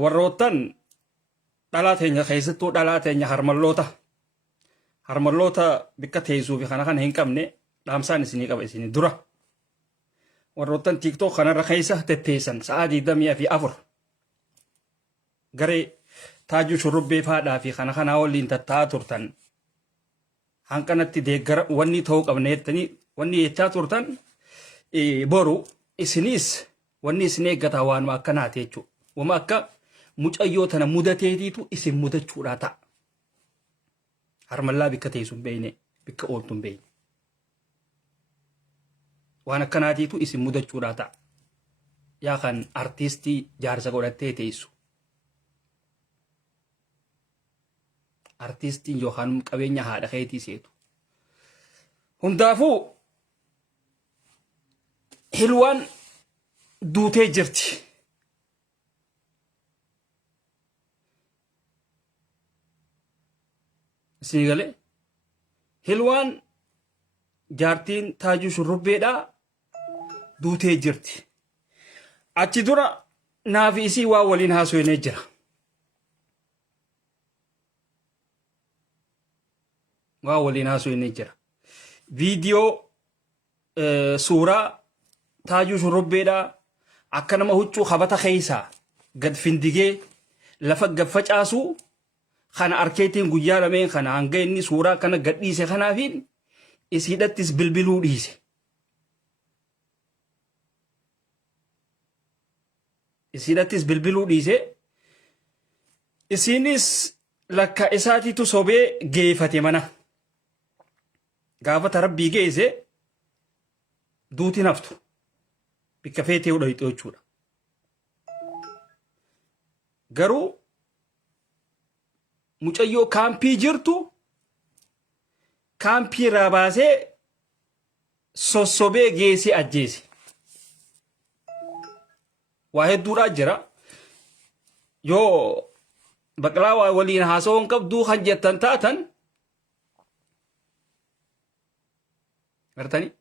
warroottan dhalaa teenya keessattuu dhalaa teenya harmalloota bikka teessuu fi kana hin qabne dhaamsaan isinii qaba isinii dura. Warroottan TikTok kanarra keessa tetteessan sa'aa 24 garee Taajuu Shurrubbee faadhaa fi kana waliin tatta'aa turtan hanqanatti deeggara wanni ta'uu qabne jettanii wanni jechaa turtan boru isinis wanni isin eeggataa waanuma akkanaati jechuudha. Wama akka mucayyoo tana mudateetiitu isin mudachuudhaa ta'a. Harmallaa bikka teessu hin beeyne bikka ooltu hin beeyne. Waan akkanaatiitu isin mudachuudhaa ta'a. Yaa kan artiistii jaarsa godhattee teessu. Artiistiin yookaan qabeenya haadha keetii seetu. Hundaafuu hilwaan duutee jirti. Isin galee hilwaan jaartiin Taajuu Shurrubbeedhaa duutee jirti. Achi dura naafi isii waa waliin haasofnee jira. Waa waliin haasofnee jira. Viidiyoo suuraa Taajuu Shurrubbeedhaa akka nama huccuu habata keessaa gad findigee lafa gaffacaasuu kana arkeetiin guyyaa lameen kana hanga inni suuraa kana gadhiise kanaafiin isiidhattis bilbiluu dhiise. Isiidhattis bilbiluu dhiise. Isiinis lakka isaatiitu sobee geeffate mana. Gaafata rabbii geesse duuti naftu bikka feetee udhayxoo jechuudha. Garuu mucayyoo kaampii jirtu kaampii irraa baasee sossobee geessee ajjeese. Waa hedduudhaa jira. Yoo baqlaa waa waliin haasawuun qabduu kan jettan taatan gartanii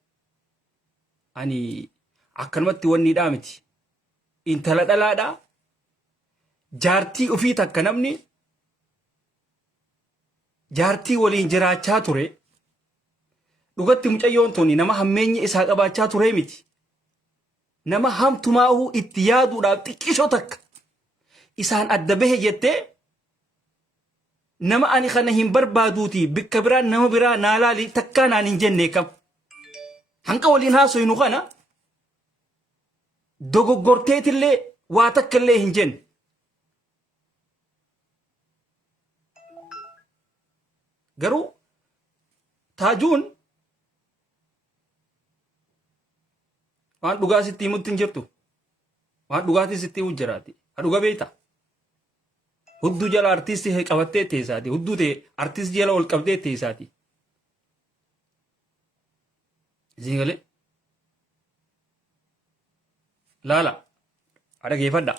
ani akkanumatti wanniidhaa miti. Intala dhalaadhaa jaartii ofii takka namni jaartii waliin jiraachaa ture. Dhugatti mucayyoon tuni nama hammeenyi isaa qabaachaa ture miti. Nama hamtumaahuu itti yaaduudhaaf xiqqishoo takka isaan adda bahe jettee nama ani kana hin barbaaduuti bikka biraa nama biraa naalaali takkaa naan hin jenne kam. Hanqa waliin haasofnu kana dogoggorteetillee waa takka illee hin jenne. Garuu Taajuun waan dhugaa sitti himutti hin jirtu. Waan dhugaatii sitti himu jiraati. Dhuga beekta. Hudduu jala artiistii qabattee teessaati. Hudduu ta'e artiistii jala ol qabdee teessaati. Isin galee laala dhageeffadha.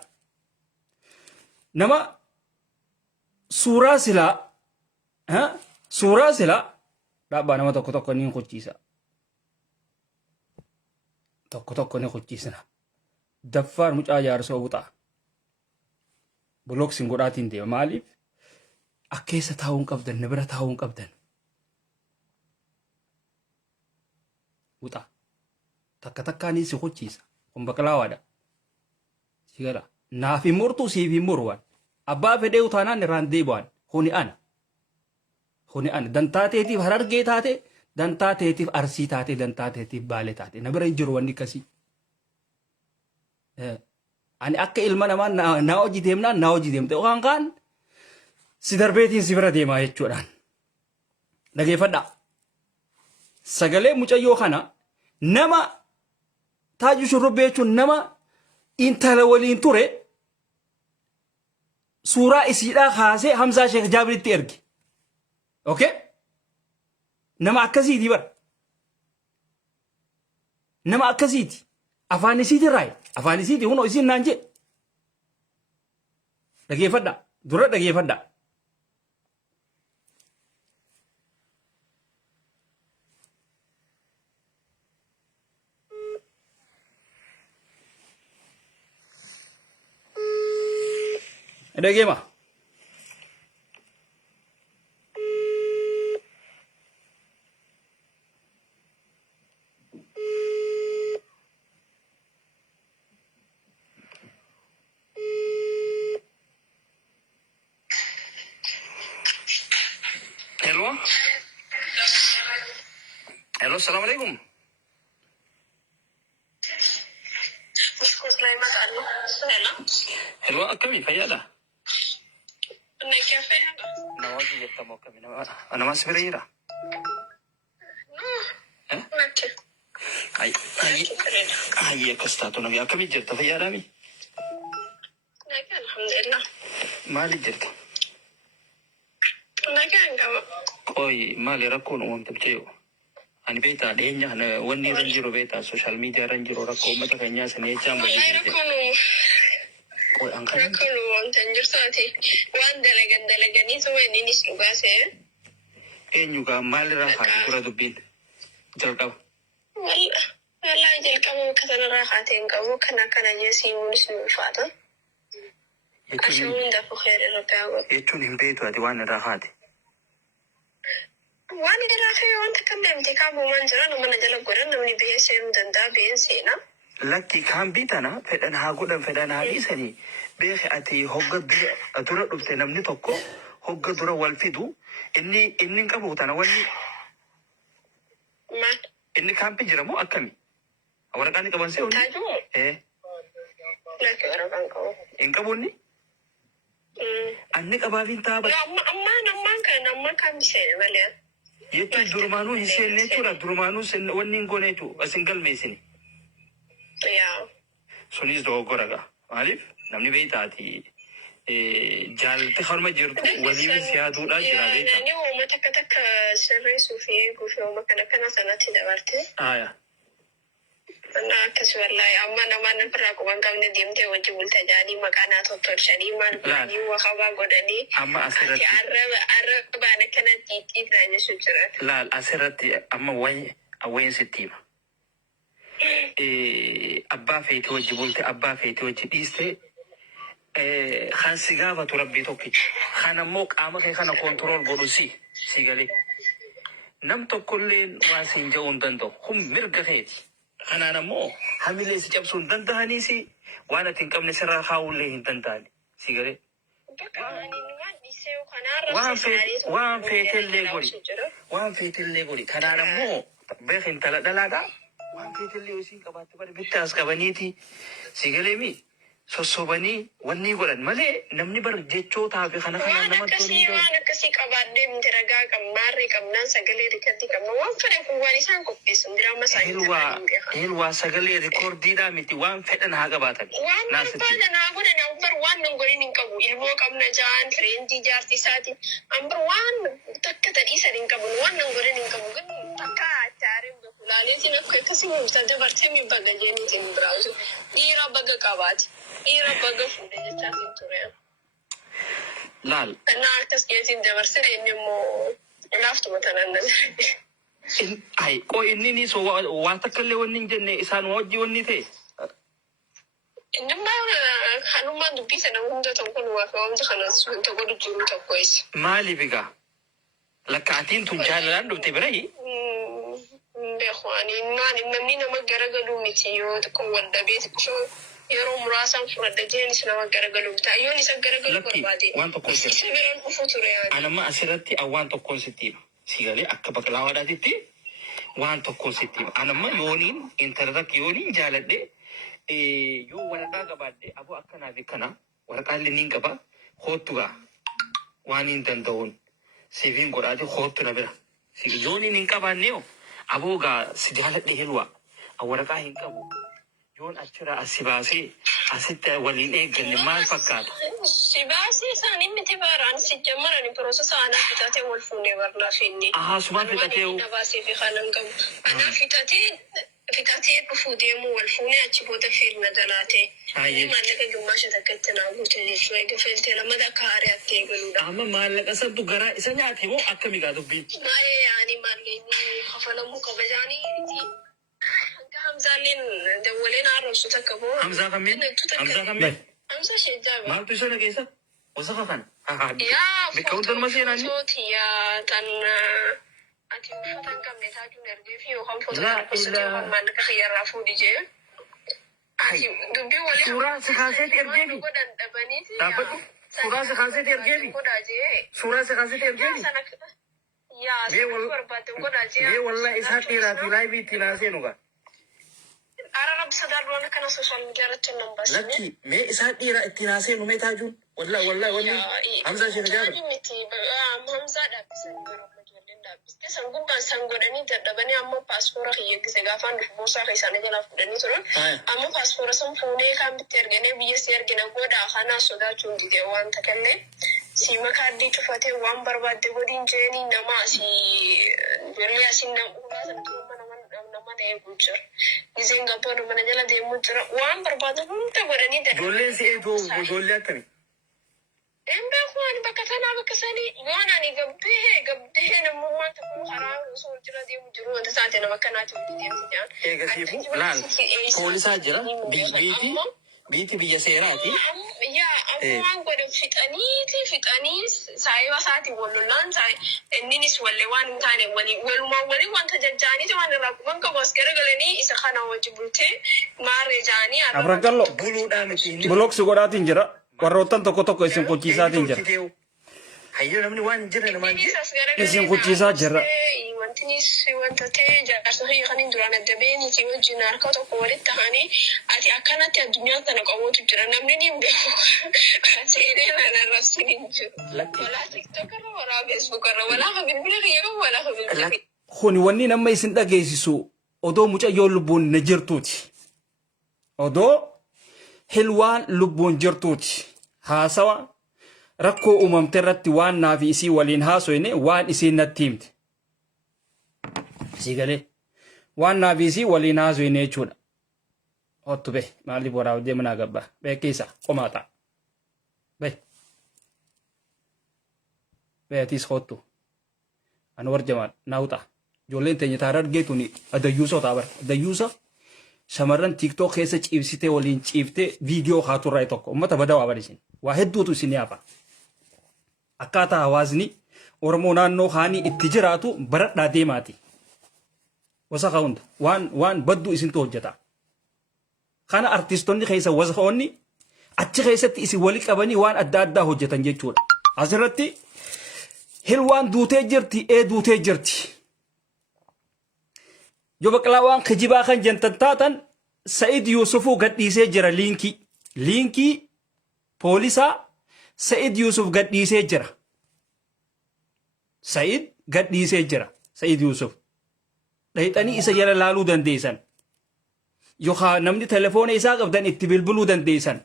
Nama suuraa silaa dhaabbaa nama tokko ni qochiisa. Tokko ni qochiisna. Daffaan mucaa jaarsoo buxaa. Bulooksiin godhaatiin deema. Maaliif? Akkeessa taa'uun qabdan, na bira taa'uun qabdan. Buxaa. Takkaanii si qochiisa. Kun baqlaawaadha. Si gala. Naaf hin murtuu siif hin murwaan. Abbaa fedhee utaanaan irraan deebi'an. Huni ana. Dantaa teetiif Harargee taate, dantaa teetiif Arsii taate, dantaa teetiif Baalee taate. Na bira hin jiru wanni akkasii. Ani akka ilma namaa naa hojii deemnaan naa hojii deemte. Yookaan kaan si darbeetiin si bira deemaa jechuudhaan. Dhageeffadhaa. Sagalee mucayyoo kana nama Taajuu Shurrubbee jechuun nama intala waliin ture suuraa isiidhaa kaasee Hamzaa Sheekh Jaabiritti erge. Okay? Nama akkasiiti bara. Nama akkasiiti. Afaan isiiti raay. Afaan isiiti hunoo isiin naan jee. Dhageeffadhaa. Dura dhageeffadhaa. دقيقة. Hello. Hello, السلام عليكم. hello أكمل فيالا. نواجي يتمو كمي أنا ما سبريرا. هاي كستاتو نبي أكمل جرت فيالا مي. الحمد لله. مالي جرت. كم. كوي مالي ركون وانت بتيو. أنا بيتا دينيا أنا وني رنجرو بيتا سوشيال ميديا رنجرو ركو متى كنيا سنية جام بجي. والله ركونو. كوي أنكر. ركونو وانت نجرساتي وان دلقني سوين نيس لباسه. نيوكا مالي راح كورا دبين. جرتاو. والله جل كم كتنا راحتين كم كنا جالسين ونسمع فاتا. أشوفون ده بخير الركاوة. يتون هم بيتو هذي وانا راحتي. وانا راحي وانت كم بمتكابو منجرا ومن جل قرن من بيسيم دندا بينسينا. لكن كان بيتنا فدان هاقولن فدان هابيسني بيخي أتي هوجد أدورا دبتنا مني توكو هوجد دورا والفيدو إني كابوتنا ولي ما. إني كان بيجرمو أكمي أولا كاني كمان سيوني تاجو. إيه لكن أنا بانكو. إن كابوني أنك أبابين تابا أما كان بيسير مالي. يتو درمانو هسين نيتورا درمانو سن ونين غونيتو أسنجل ميسني يا. سونيز دو غورغا عارف نمني بيتاتي جالتي خرما جرتو ولي بسيادو لا جرا بيتا يعني وما تكتك سري سوفي كوفي وما كان سنتي دبرتي. أنا كسر الله أما نفرق وان كم نديم وجبول تجاني مكانا تطور شني مالباني وخبا قدني. أما أسرتي. عرب أنا كنا تيتي تاني سجرات. لا أسرتي أما وين ستيما. أبا فيتي وجبولتي أبا فيتي وجديستي. خان سيجابة تربي توكي. خان موك أما خان كنترول بروسي سيجالي. نم تقولين واسين جون دندو هم مرجعين. أنا مو حملي سجاب سندان دهانيسي وأنا تنكم نسرا خاولي هندان دهاني سيجاري وان فيت اللي قولي كان أنا مو بخين تلا دلادا وان فيت اللي وسين كبات بر بيتاس كبنيتي سيجاري مي سوسوبني وني قولن ملي نمني بر جيتشو تابي خنا نمت توني وانا كسي كبادي مترجع كماري كمنان سجلي ركتي كم وان فرق فواني سان كوبيس ندرا مساعي هلوا سجلي ريكورد ديدا متي وان فتن هاجا باتن وان فانا نقول أنا أمبر وان نقولين إنكبو إلمو كم نجان فريندي جارتي ساتي أمبر وان تكتر إيسا إنكبو وان نقولين إنكبو قن تكا تعرف بقولالي تنا كسي مستجد برتمي بقجيني تنبراوزو إيرا بقى كبات إيرا بقى فودي جتاسين توريا لال أنا كسيتين دبرسي إني مو لافتو مثلا أي كو إني سو واتكلم ونين جنة إنسان وجي ونيته إنما خانوما دبي سنة وند تكون وافهم تخلص تقول جرو تكويس مالي بقى لكاتين تنجال لان دوتي براي بإخواني ما نمني ما جرجلو متيو تكون وندا بيت شو يروم راسم فرد جيني سنا ما جرجلو بتاعيوني سجرجلو كربادي وان تكون سبيران كفوتوري يعني أنا ما أسرتي أو وان تكون ستين سيغالي أكبر لا ولا تتي وان تكون ستين أنا ما يونين إنترك يونين جالد يو ورقة قبادي أبو أكنا ذكنا ورقة لنين قبا خوتوا وانين تندون سيفين قرادي خوتنا برا يونين إنك بانيو أبو غا سيدالة دهلوا أو ورقة إنك أبو يون أشرا أسيباسي أسيت ولين إيجن ما فكات سيباسي ساني متباران سجمراني بروسس أنا فتاتي والفوني ورنا فيني سما فتاتي نباسي في خانم كم أنا فتاتي بفودي مو والفوني أتشبوت في ندلاتي ما لك جماشة تكتنا بوتني شوي قفلت لما ذكاري أتيجلودا أما ما لك أصلا تجارة إسمع أتي مو أكمل قادو بين ما يعني ما ليني خفلمو كبجاني همزة لين دولين عرب ستكبو همزة كمين همزة كمين همزة شجابة ما تسوي كيسا وصفة كان يا بكون دون مسينا صوتي يا تن أتي وفتن كم نتاجو نرجع فيه وهم فتن لا كسرتي إلا وهم ما نكخي يرافو دي جي أتي دبي ولا سورة سخاسيت إرجعني قدن دبنيتي تابتو سورة سخاسيت إرجعني سورة سخاسيت إرجعني يا بيه والله بيه والله إسحاق إيراتي لاي بيتي ناسينوغا أنا بصدر وانا كنا سوشيال ميديا رتشنا بس لكي مي إسحاق إيراتي ناسينو مي تاجون والله والله والله حمزة شيخ جابر همزة دابسن غرام مجولين دابس تسنغو بانسانغوداني تدبني أما باسبورا خيّة كسيغافان بوسا خيسانة جلا فوداني ترون أما باسبورا سنفوني كان بترجعني بيسير جنا قودا خانا سودا چونجي كيوان تكلي سيما كاردي تفاتي وان برباد دبودين جيني نما سي جرلي أسين نمونا سنتوما nama deh bujur, izin nggak perlu mana jalan dia bujur, uang berbatu pun tak berani dah. Golnya sih itu, golnya kan? Ember kuan bakatan apa kesani, gimana nih gabbe namu wan tak pun haram, usul jalan dia bujur, ada saat yang makan aja dia saja. Kasih bu, lan, polis aja lah, biti biasa serati. Ya, aku ada fitani, saya wasati walulan, saya ini walewan tane wali wan tajani jaman rakuman ka boskere galeni isa khana wajibute mare jani Abrangallo bulu da miti blok sugorati jira warrotan toko isin kuchisati jira hayo namni wan jira na manje isin kuchisa jira wantini wanta te jarso hay khanin durana dabeni ci wajinar ka to ko wali tahani ati akanati adunya tan ko wotu jira namni nimbe asire na rasinin wala tiktok wala facebook wala khabil bilaghi wala khabil bilaghi Kuni wanni nama isin dhageessisu odoo mucayyoo lubbuun na jirtuuti. Odoo hilwaan lubbuun jirtuuti. Haasawa rakkoo uumamte irratti waan naaf isii waliin haasoyne waan isiin natti himte. Isii galee waan naaf isii waliin haasoyne jechuudha. Hottu bee maaliif waraabaa deemanaa gabbaa beekeessa qomaa ta'a. Beetis hottu. Anwar Jamal nauta. Joleen teenya taara argeetuni adayyuusa ta'a bara. Adayyuusa shamarran TikTok keessa ciibsitee waliin ciiftee viidiyoo haaturraa tokko uummata badaa waa barisin. Waa hedduutu isin yaafa. Akkaataa hawaasni Oromoo naannoo haanii itti jiraatu baradhaa deemaati. Wasaqa hunda waan badduu isintu hojjeta. Kana artistoonni keessa wasaqoonni achi keessatti isin wali qabanii waan adda addaa hojjetan jechuudha. Asirratti hilwaan duutee jirti duutee jirti. Yoo baqlaa waan kijibaa kan jentan taatan Sa'id Yuusufuu gadhiisee jira liinkii poolisaa Sa'id Yuusuf gadhiisee jira. Sa'id gadhiisee jira. Sa'id Yuusuf dhayxanii isa jala laaluu dandeessan. Yookaan namni telefoona isaa qabdan itti bilbiluu dandeessan.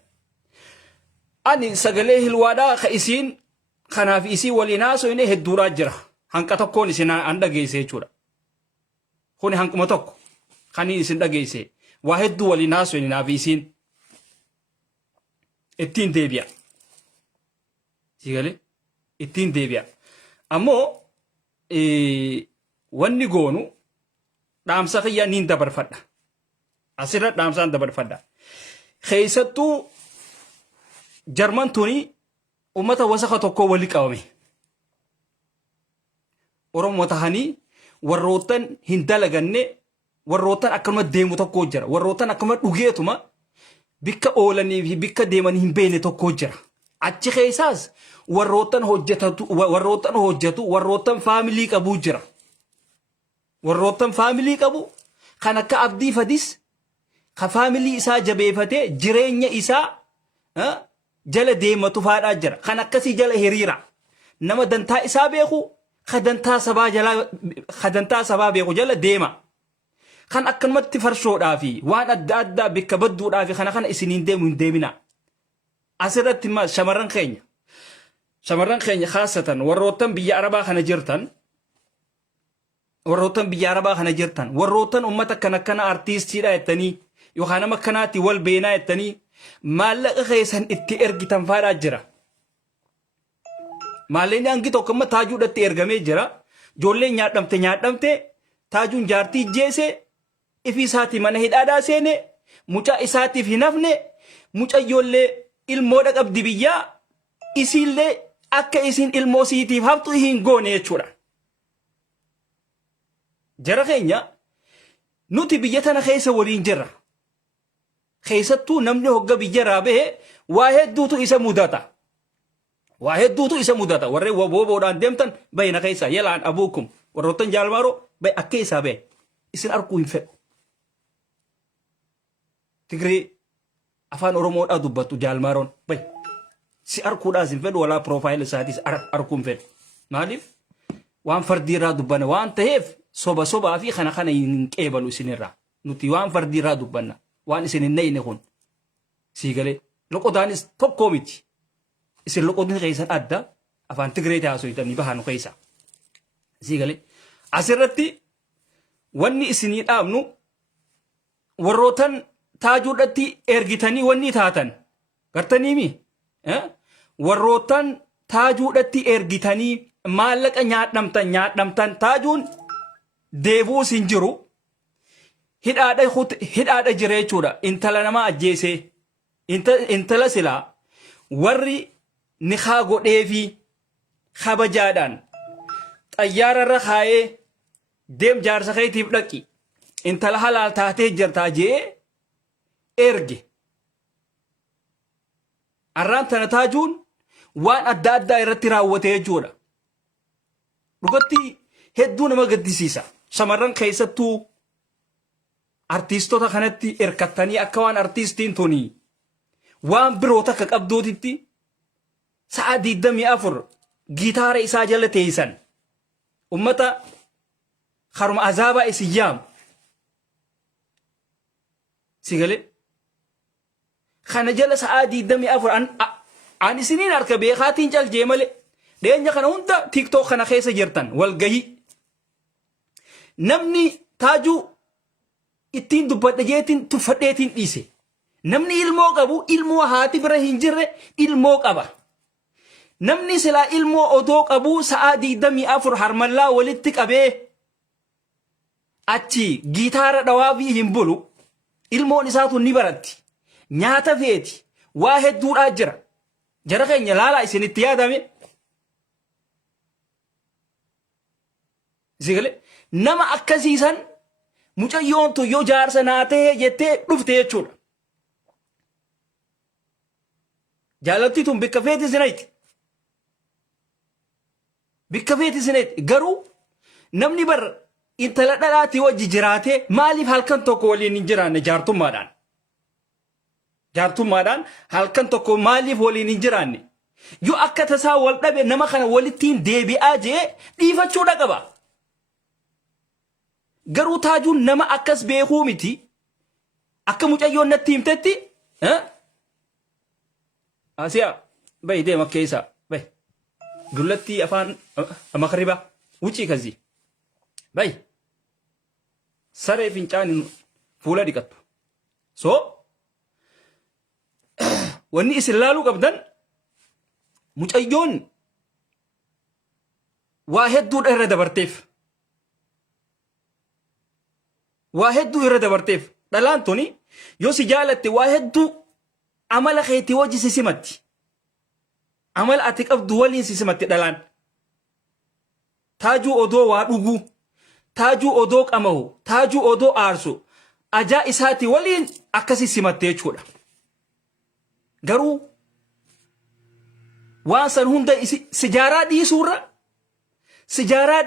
Ani sagalee hilwaadhaa ka isiin kanaaf isii waliin haasoyne hedduudhaa jira. Hanqa tokkoon isin an dhageesse jechuudha. Kuni hanquma tokko kan isin dhageesse. Waa hedduu waliin haasoyne naaf isiin ittiin deebi'a. Sigalee ittiin deebi'a. Ammoo wanni goonu dhaamsa kiyyaa niin dabarfadha. Asirra dhaamsaan dabarfadha. Keessattuu jarman tuni ummata wasaqa tokko wali qabame. Oromoo tahanii warroottan hin dalaganne warroottan akkanuma deemu tokko jira. Warroottan akkuma dhugeetuma bikka oolanii fi bikka deemanii hin beekne tokko jira. Achi keessaas warroottan hojjetu warroottan faamilii qabu jira. Warroottan faamilii qabu kan akka Abdii Fadis ka faamilii isaa jabeeffatee jireenya isaa jala deematu faadhaa jira. Kan akkasii jala hiriira. Nama dantaa isaa beeku ka dantaa sabaa beeku jala deema. Kan akkanumatti farshoodhaa fi waan adda addaa bikka badduudhaa fi kana isiniin deemu hin deemina. Asirratti shamarran keenya khaasatan warroottan biyya Arabaa kana jirtan warroottan ummata kana artiistiidha jettanii yookaan nama kanaatti wal beenaa jettanii maallaqa keessan itti ergitan faadhaa jira. Maallaqni hangi tokko amma taajuudhatti ergamee jira. Ijoolleen nyaadhamte taajuun jaartii jeese ifi isaatii mana hidhaadhaa seene mucaa isaatiif hin hafne mucaa ijoollee ilmoodha qabdi biyyaa isiillee akka isin ilmoo siitiif haftu hin goone jechuudha. Jara keenya nuti biyya tana keessa waliin jirra. Keessattuu namni hogga biyyarraa bahe waa hedduutu isa mudata. Waa hedduutu isa mudata. Warree wabooboodhaan deemtan bayna keessa yalaan abuukum warroottan jaalmaaroo bay akka isaa bahe isin arguu hin fedhu. Tigrii afaan Oromoodhaa dubbattu jaalmaaroon bay si arguudhaas hin fedhu walaa piroofaayilii isaatis arguu hin fedhu. Maaliif? Waan fardiirraa dubbanna waan ta'eef sobaa fi kana hin qeebalu isinirraa. Nuti waan fardiirraa dubbanna. Waan isin hin neyne kun sii galee loqodaanis tokkoo miti isin loqodni keessan adda afaan Tigreetii haasoyitanii bahan keessa sii galee asirratti wanni isinii dhaabnu warrootan taajuudhatti ergitanii wanni taatan gartaniimi warrootan taajuudhatti ergitanii maallaqa nyaadhamtan taajuun deebuu sin jiru. Hidhaadha jira jechuudha. Intala nama ajjeesee intala silaa warri nikaa godhee fi kabajaadhaan xayyaararra kaayee deem jaarsa keetiif dhaqi intala halaal taatee jirtaa jee erge. Arraan tana taajuun waan adda addaa irratti raawwatee jechuudha. Dhugatti hedduu nama gaddisiisa. Shamarran keessattuu artistoota kanatti erkattanii akka waan artistiin tuni waan biroota akka qabduutitti sa'a 24 gitaara isaa jala teessan ummata haruma azaabaa isin yaamu si galee kana jala sa'a 24 an isiniin harka beekaatiin caljee malee dheenya kana hunda tiktok kana keessa jirtan walgayii namni taajuu ittiin dubbadha jeetiin tuffadheetiin dhiise. Namni ilmoo qabu ilmoo haati bira hin jirre ilmoo qaba. Namni silaa ilmoo odoo qabu sa'a 24 harmallaa walitti qabee achi gitaara dhawaa fi hin bulu ilmoon isaatu ni baratti. Nyaata feeti waa hedduudhaa jira. Jara keenya laalaa isinitti yaadame. Sigale nama akkasiisan mucayyoon tu yoo jaarsa naatee jettee dhufte jechuudha. Jaalalti tun bikka feeti sinayti. Bikka feeti sinayti. Garuu namni bar intala dhalaatti wajji jiraatee maaliif halkan tokko waliin hin jiraanne jaartummaadhaan? Jaartummaadhaan halkan tokko maaliif waliin hin jiraanne? Yoo akka tasaa wal dhabe nama kana walittiin deebi'aa jee dhiifachuudha qaba. Garuu taajuun nama akkas beekuu miti akka mucayyoon natti himtetti asiyaa bayi deema keessa bayi dullatti afaan makaribaa wucii kazi bayi saree fincaaniin fuula dhiqattu so wanni isin laaluu qabdan mucayyoon waa hedduudha irra dabarteef. Waa hedduu irra dabarteef dhalaan tuni yoo si jaalatte waa hedduu amala keetii wajji si simatti. Amala ati qabdu waliin si simatti dhalaan. Taajuu odoo waa dhuguu, taajuu odoo qamahu, taajuu odoo aarsu ajaa isaati waliin akkasi simatte jechuudha. Garuu waan san hunda sijaaraa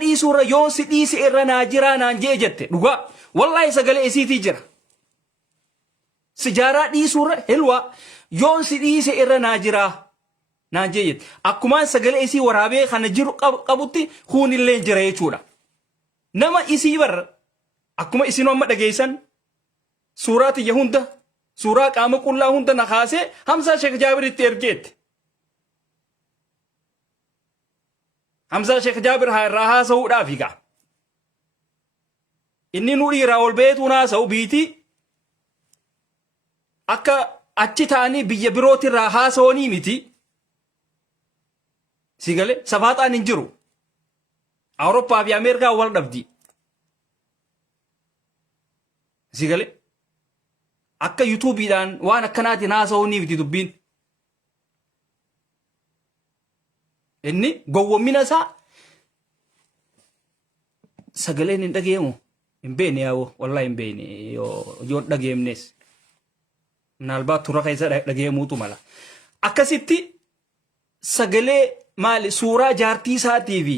dhiisuurra yoon si dhiisi irra naa jiraa naan jee jette dhugaa. Wallahi sagalee isiitii jira. Sijaaraa dhiisuurra hilwa yoon si dhiise irra naa jiraa naan jee jette. Akkumaan sagalee isii waraabee kana jiru qabutti huunillee jira jechuudha. Nama isii barra akkuma isin amma dhageessan suuraa tiyya hunda suuraa qaama qullaa hunda na kaasee Hamzaa Sheekh Jaabiritti ergeette. Hamzaa Sheekh Jaabir irraa haasa'uudhaaf egaa. Inni nu dhiiraa ol beetuu naasa'u biitii akka achi ta'anii biyya birootirraa haasa'anii miti. Si galee safaaxaan hin jiru. Awurooppaa fi Ameerikaa wal dhabdi. Si galee akka yuutuubiidhaan waan akkanaatiin haasa'anii miti dubbiin. inni gowwommina isaa sagaleen hin dhageemu hin beekne yaa'u wallahi hin beekne yoo dhageemnes naalbaa tura keessa dhageemuutu mala akkasitti sagalee maali suuraa jaartii isaatii fi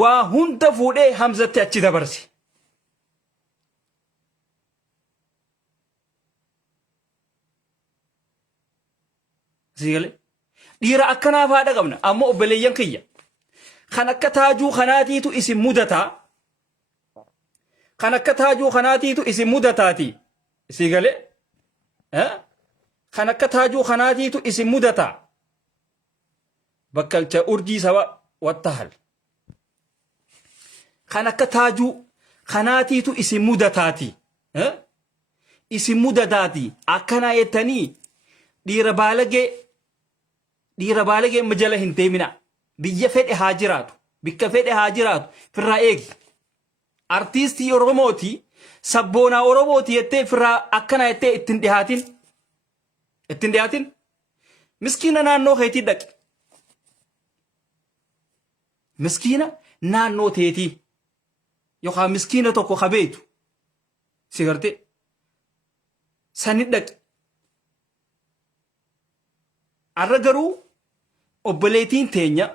waa hunda fuudhee Hamzatti achi dabarse. Sigale dhiira akkanaaf haadha qabna ammoo obboleeyyan kiyya kan akka taajuu kanaatiitu isin mudataa kan akka taajuu kanaatiitu isin mudataati sigale kan akka taajuu kanaatiitu isin mudataa bakkalcha urjii saba wattahal kan akka taajuu kanaatiitu isin mudataati isin mudataati akkanaa jettanii dhiira baalagee majala hin deemina biyya fedhe haa jiraatu bikka fedhe haa jiraatu firraa eegi artiistii oromooti sabboonaa oromooti jettee firraa akkana jettee ittin dhihaatin miskiina naannoo keetii dhaqi miskiina naannoo teetii yookaan miskiina tokko kabeetu si garte sanit dhaqi arra garuu obboleetiin teenya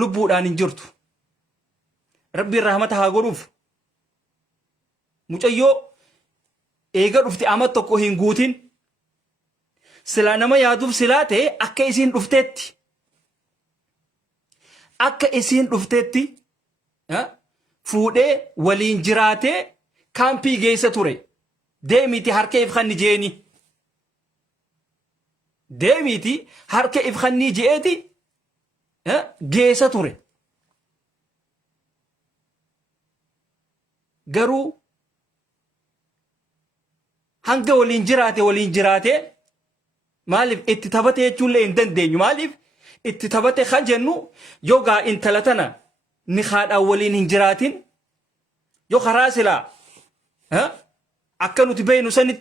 lubbuudhaan hin jirtu rabbiin rahmata haa godhuuf mucayyoo eega dhufte ama tokko hin guutin silaa nama yaaduuf silaa ta'e akka isiin dhufteetti fuudhee waliin jiraatee kaampii geessa ture deemiti harka ifkanni jeeni deemiti harka ifkanni jeeti geessa ture garuu hanga waliin jiraate maaliif itti taphate jechuullee hin dandeenyu maaliif itti taphate kan jennu yogaa intala tana ni haadhaan waliin hin jiraatin yoo karaa silaa akka nuti beeynu sanitti